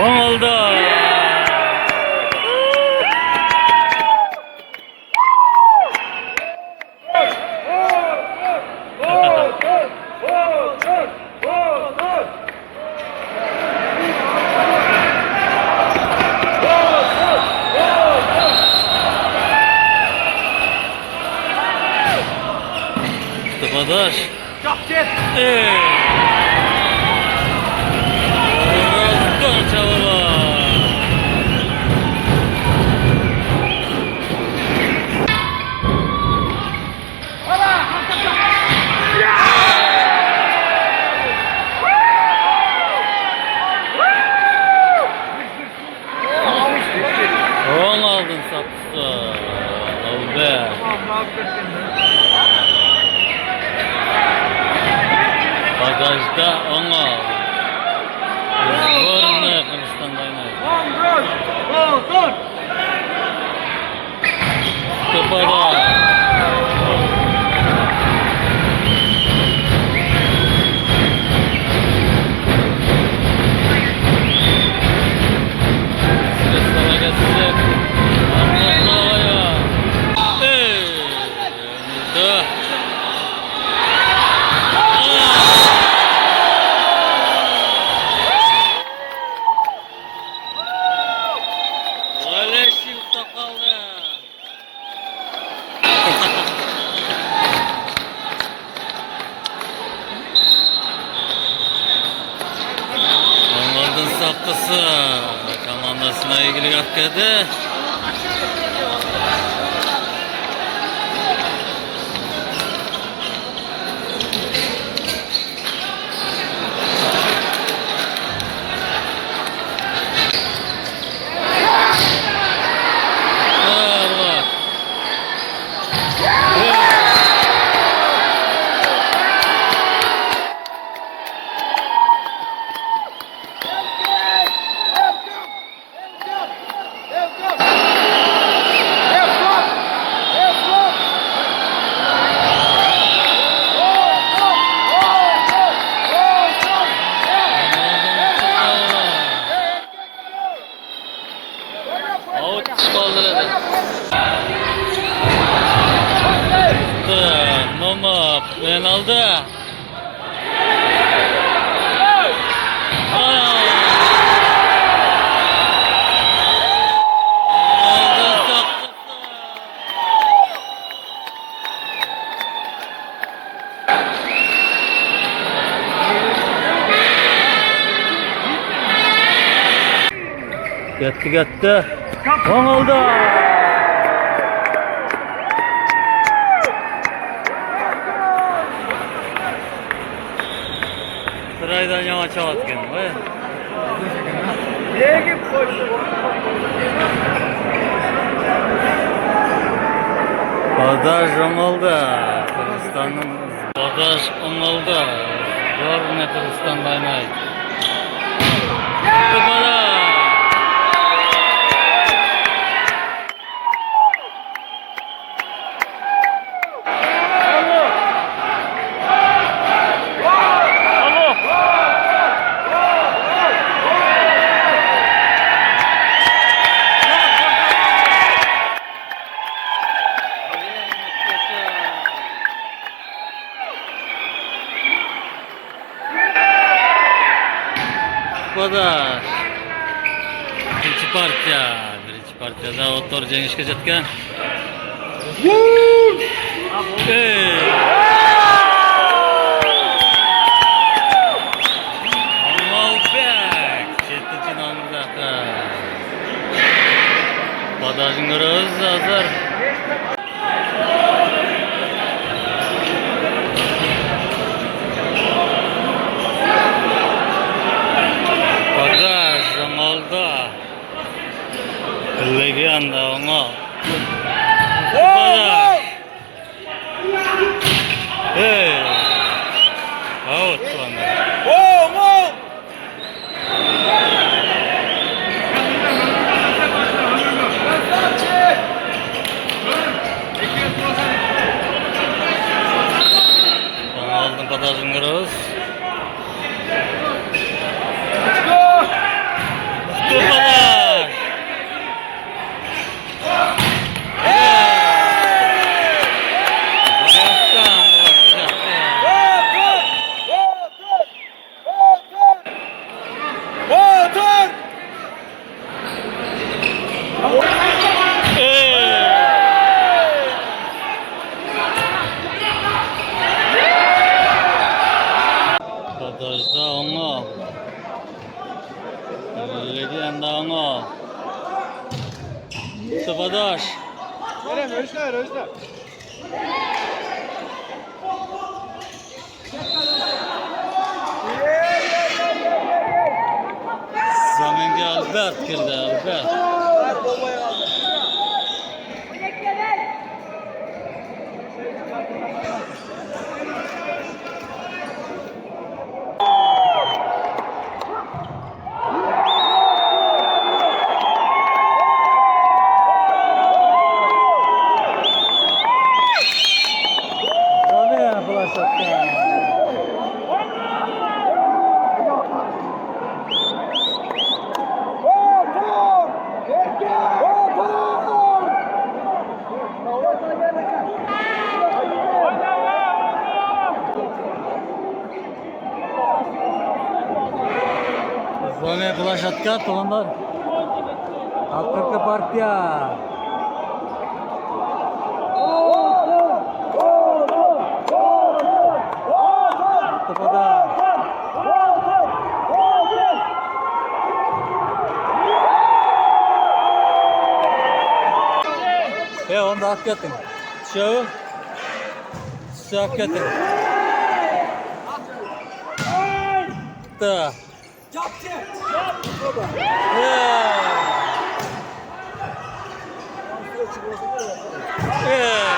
10 oldu. Tıpadaş. Orası çabala. On aldın sapısı. Al be. Bagajda 10 al. Zorunlu Kırgızistan'da oynayın. Tıpada. Sırasına geçecek. Anlatmaya. Önünde. Onlardan saptası komandasına ilgili hakkıdı. Out kaldırdı. Mama penaltı. Gitti. 10 oldu. Sıraydan yavaş atken. Bagaj 10 oldu. Kırgızistan'ın bagaj 10 oldu. Zor ne Kırgızistan'da oynayın. Tıpada. Tıpada. Birinci partiyada otor jengishga jetgan. Amalbek chetchi nomida. Bagajingiz hazır. Legenda ona. Out lan. Aldın kadar zıngırız. Bano. Sıfadaş. Kerem Özler. Zaminge Albert girdi, Albert. Zamin bulaşıkta. Zone bulaşıkta tolanlar. Akırkı partiya. Topada. Onda hakikaten. Şu hakikaten. Da. Yeah.